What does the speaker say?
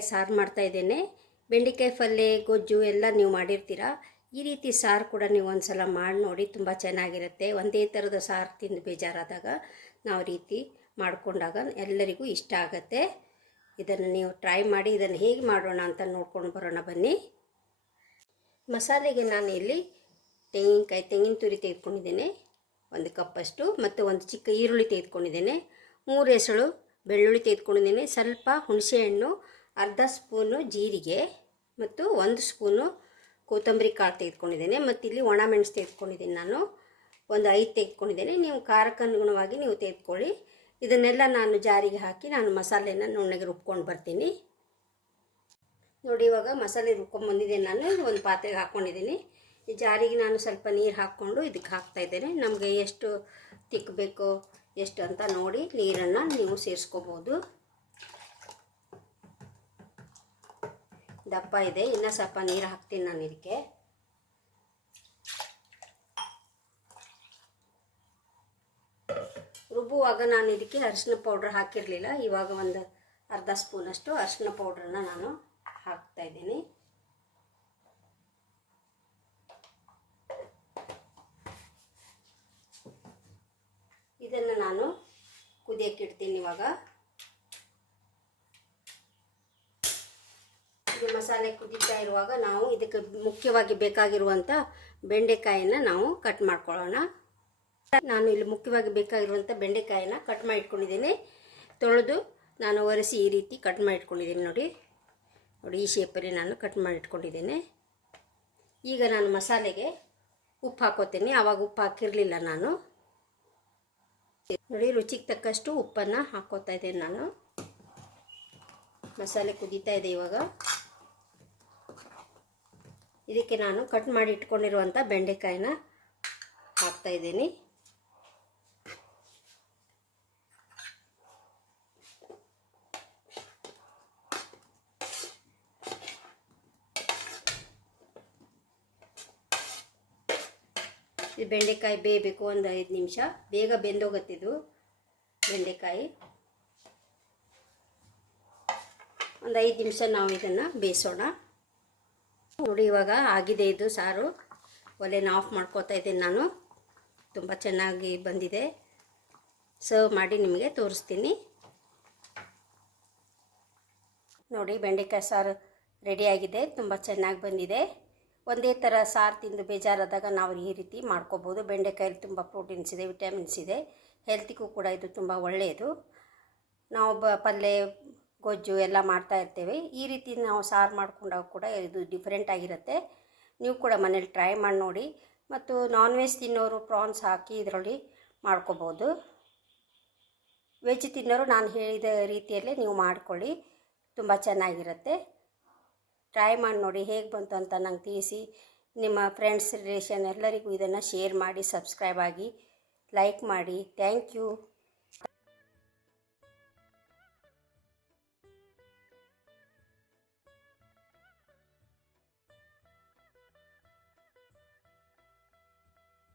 ಬೆಂಡೆಕಾಯಿ ಸಾರು ಮಾಡ್ತಾಯಿದ್ದೇನೆ. ಬೆಂಡೆಕಾಯಿ ಪಲ್ಯ ಗೊಜ್ಜು ಎಲ್ಲ ನೀವು ಮಾಡಿರ್ತೀರ. ಈ ರೀತಿ ಸಾರು ಕೂಡ ನೀವು ಒಂದು ಸಲ ಮಾಡಿ ನೋಡಿ, ತುಂಬ ಚೆನ್ನಾಗಿರುತ್ತೆ. ಒಂದೇ ಥರದ ಸಾರು ತಿಂದು ಬೇಜಾರಾದಾಗ ನಾವು ರೀತಿ ಮಾಡಿಕೊಂಡಾಗ ಎಲ್ಲರಿಗೂ ಇಷ್ಟ ಆಗುತ್ತೆ. ಇದನ್ನು ನೀವು ಟ್ರೈ ಮಾಡಿ. ಇದನ್ನು ಹೇಗೆ ಮಾಡೋಣ ಅಂತ ನೋಡ್ಕೊಂಡು ಬರೋಣ ಬನ್ನಿ. ಮಸಾಲೆಗೆ ನಾನು ಇಲ್ಲಿ ತೆಂಗಿನ ತುರಿ ತೆಗೆದುಕೊಂಡಿದ್ದೇನೆ, 1 ಕಪ್ಪಷ್ಟು, ಮತ್ತು ಒಂದು ಚಿಕ್ಕ ಈರುಳ್ಳಿ ತೆಗೆದುಕೊಂಡಿದ್ದೇನೆ, 3 ಎಸಳು ಬೆಳ್ಳುಳ್ಳಿ ತೆಗೆದುಕೊಂಡಿದ್ದೇನೆ, ಸ್ವಲ್ಪ ಹುಣಸೆಹಣ್ಣು, ಅರ್ಧ ಸ್ಪೂನು ಜೀರಿಗೆ ಮತ್ತು 1 ಸ್ಪೂನು ಕೊತ್ತಂಬರಿ ಕಾಳು ತೆಗೆದುಕೊಂಡಿದ್ದೇನೆ. ಮತ್ತು ಇಲ್ಲಿ ಒಣಮೆಣಸು ತೆಗೆದುಕೊಂಡಿದ್ದೀನಿ. ನಾನು ಒಂದು 5 ತೆಗೆದುಕೊಂಡಿದ್ದೇನೆ. ನೀವು ಖಾರಕ್ಕೆ ಅನುಗುಣವಾಗಿ ನೀವು ತೆಗೆದುಕೊಳ್ಳಿ. ಇದನ್ನೆಲ್ಲ ನಾನು ಜಾರಿಗೆ ಹಾಕಿ ನಾನು ಮಸಾಲೆನ ನುಣ್ಣಗೆ ರುಬ್ಕೊಂಡು ಬರ್ತೀನಿ. ನೋಡಿ, ಇವಾಗ ಮಸಾಲೆ ರುಬ್ಕೊಂಡು ಬಂದಿದ್ದೇನೆ. ನಾನು ಒಂದು ಪಾತ್ರೆಗೆ ಹಾಕ್ಕೊಂಡಿದ್ದೀನಿ. ಈ ಜಾರಿಗೆ ನಾನು ಸ್ವಲ್ಪ ನೀರು ಹಾಕ್ಕೊಂಡು ಇದಕ್ಕೆ ಹಾಕ್ತಾಯಿದ್ದೇನೆ. ನಮಗೆ ಎಷ್ಟು ತಿಕ್ಕಬೇಕೋ ಎಷ್ಟು ಅಂತ ನೋಡಿ ನೀರನ್ನು ನೀವು ಸೇರಿಸ್ಕೋಬೋದು. ದಪ್ಪ ಇದೆ, ಇನ್ನೂ ಸ್ವಲ್ಪ ನೀರು ಹಾಕ್ತೀನಿ ನಾನು ಇದಕ್ಕೆ. ರುಬ್ಬುವಾಗ ನಾನು ಇದಕ್ಕೆ ಅರಿಶಿನ ಪೌಡ್ರ್ ಹಾಕಿರಲಿಲ್ಲ. ಇವಾಗ ಒಂದು ಅರ್ಧ ಸ್ಪೂನಷ್ಟು ಅರಿಶಿನ ಪೌಡ್ರನ್ನು ನಾನು ಹಾಕ್ತಾಯಿದ್ದೀನಿ. ಇದನ್ನು ನಾನು ಕುದಿಯಕ್ಕೆ ಇಡ್ತೀನಿ. ಇವಾಗ ಇದು ಮಸಾಲೆ ಕುದೀತಾ ಇರುವಾಗ ನಾವು ಇದಕ್ಕೆ ಮುಖ್ಯವಾಗಿ ಬೇಕಾಗಿರುವಂಥ ಬೆಂಡೆಕಾಯಿನ ನಾವು ಕಟ್ ಮಾಡ್ಕೊಳ್ಳೋಣ. ನಾನು ಇಲ್ಲಿ ಮುಖ್ಯವಾಗಿ ಬೇಕಾಗಿರುವಂಥ ಬೆಂಡೆಕಾಯಿನ ಕಟ್ ಮಾಡಿ ಇಟ್ಕೊಂಡಿದ್ದೀನಿ. ತೊಳೆದು ನಾನು ಒರೆಸಿ ಈ ರೀತಿ ಕಟ್ ಮಾಡಿ ಇಟ್ಕೊಂಡಿದ್ದೀನಿ. ನೋಡಿ, ಈ ಶೇಪಲ್ಲಿ ನಾನು ಕಟ್ ಮಾಡಿ ಇಟ್ಕೊಂಡಿದ್ದೇನೆ. ಈಗ ನಾನು ಮಸಾಲೆಗೆ ಉಪ್ಪು ಹಾಕೋತೀನಿ. ಆವಾಗ ಉಪ್ಪು ಹಾಕಿರಲಿಲ್ಲ ನಾನು. ನೋಡಿ, ರುಚಿಗೆ ತಕ್ಕಷ್ಟು ಉಪ್ಪನ್ನು ಹಾಕ್ಕೋತಾ ಇದ್ದೇನೆ ನಾನು. ಮಸಾಲೆ ಕುದೀತಾ ಇದೆ. ಇವಾಗ ಇದಕ್ಕೆ ನಾನು ಕಟ್ ಮಾಡಿ ಇಟ್ಕೊಂಡಿರುವಂಥ ಬೆಂಡೆಕಾಯಿನ ಹಾಕ್ತಾಯಿದ್ದೀನಿ. ಈ ಬೆಂಡೆಕಾಯಿ ಬೇಯಬೇಕು ಒಂದು 5 ನಿಮಿಷ. ಬೇಗ ಬೆಂದೋಗತ್ತಿದ್ದು ಬೆಂಡೆಕಾಯಿ. ಒಂದು 5 ನಿಮಿಷ ನಾವು ಇದನ್ನು ಬೇಯಿಸೋಣ. ನೋಡಿ, ಇವಾಗ ಆಗಿದೆ ಇದು ಸಾರು. ಒಲೆನ ಆಫ್ ಮಾಡ್ಕೋತಾ ಇದ್ದೀನಿ ನಾನು. ತುಂಬ ಚೆನ್ನಾಗಿ ಬಂದಿದೆ. ಸರ್ವ್ ಮಾಡಿ ನಿಮಗೆ ತೋರಿಸ್ತೀನಿ. ನೋಡಿ, ಬೆಂಡೆಕಾಯಿ ಸಾರು ರೆಡಿಯಾಗಿದೆ. ತುಂಬ ಚೆನ್ನಾಗಿ ಬಂದಿದೆ. ಒಂದೇ ಥರ ಸಾರು ತಿಂದು ಬೇಜಾರಾದಾಗ ನಾವು ಈ ರೀತಿ ಮಾಡ್ಕೋಬೋದು. ಬೆಂಡೆಕಾಯಲ್ಲಿ ತುಂಬ ಪ್ರೋಟೀನ್ಸ್ ಇದೆ, ವಿಟಮಿನ್ಸ್ ಇದೆ. ಹೆಲ್ತಿಗೂ ಕೂಡ ಇದು ತುಂಬ ಒಳ್ಳೆಯದು. ನಾವು ಪಲ್ಯ ಗೊಜ್ಜು ಎಲ್ಲ ಮಾಡ್ತಾ ಇರ್ತೇವೆ. ಈ ರೀತಿ ನಾವು ಸಾರು ಮಾಡ್ಕೊಂಡಾಗ ಕೂಡ ಇದು ಡಿಫ್ರೆಂಟ್ ಆಗಿರುತ್ತೆ. ನೀವು ಕೂಡ ಮನೇಲಿ ಟ್ರೈ ಮಾಡಿ ನೋಡಿ. ಮತ್ತು ನಾನ್ ವೆಜ್ ತಿನ್ನೋರು ಪ್ರಾನ್ಸ್ ಹಾಕಿ ಇದರಲ್ಲಿ ಮಾಡ್ಕೋಬೋದು. ವೆಜ್ ತಿನ್ನೋರು ನಾನು ಹೇಳಿದ ರೀತಿಯಲ್ಲೇ ನೀವು ಮಾಡ್ಕೊಳ್ಳಿ, ತುಂಬ ಚೆನ್ನಾಗಿರುತ್ತೆ. ಟ್ರೈ ಮಾಡಿ ನೋಡಿ, ಹೇಗೆ ಬಂತು ಅಂತ ನಂಗೆ ತಿಳಿಸಿ. ನಿಮ್ಮ ಫ್ರೆಂಡ್ಸ್, ರಿಲೇಷನ್ ಎಲ್ಲರಿಗೂ ಇದನ್ನು ಶೇರ್ ಮಾಡಿ, ಸಬ್ಸ್ಕ್ರೈಬ್ ಆಗಿ, ಲೈಕ್ ಮಾಡಿ. Thank you.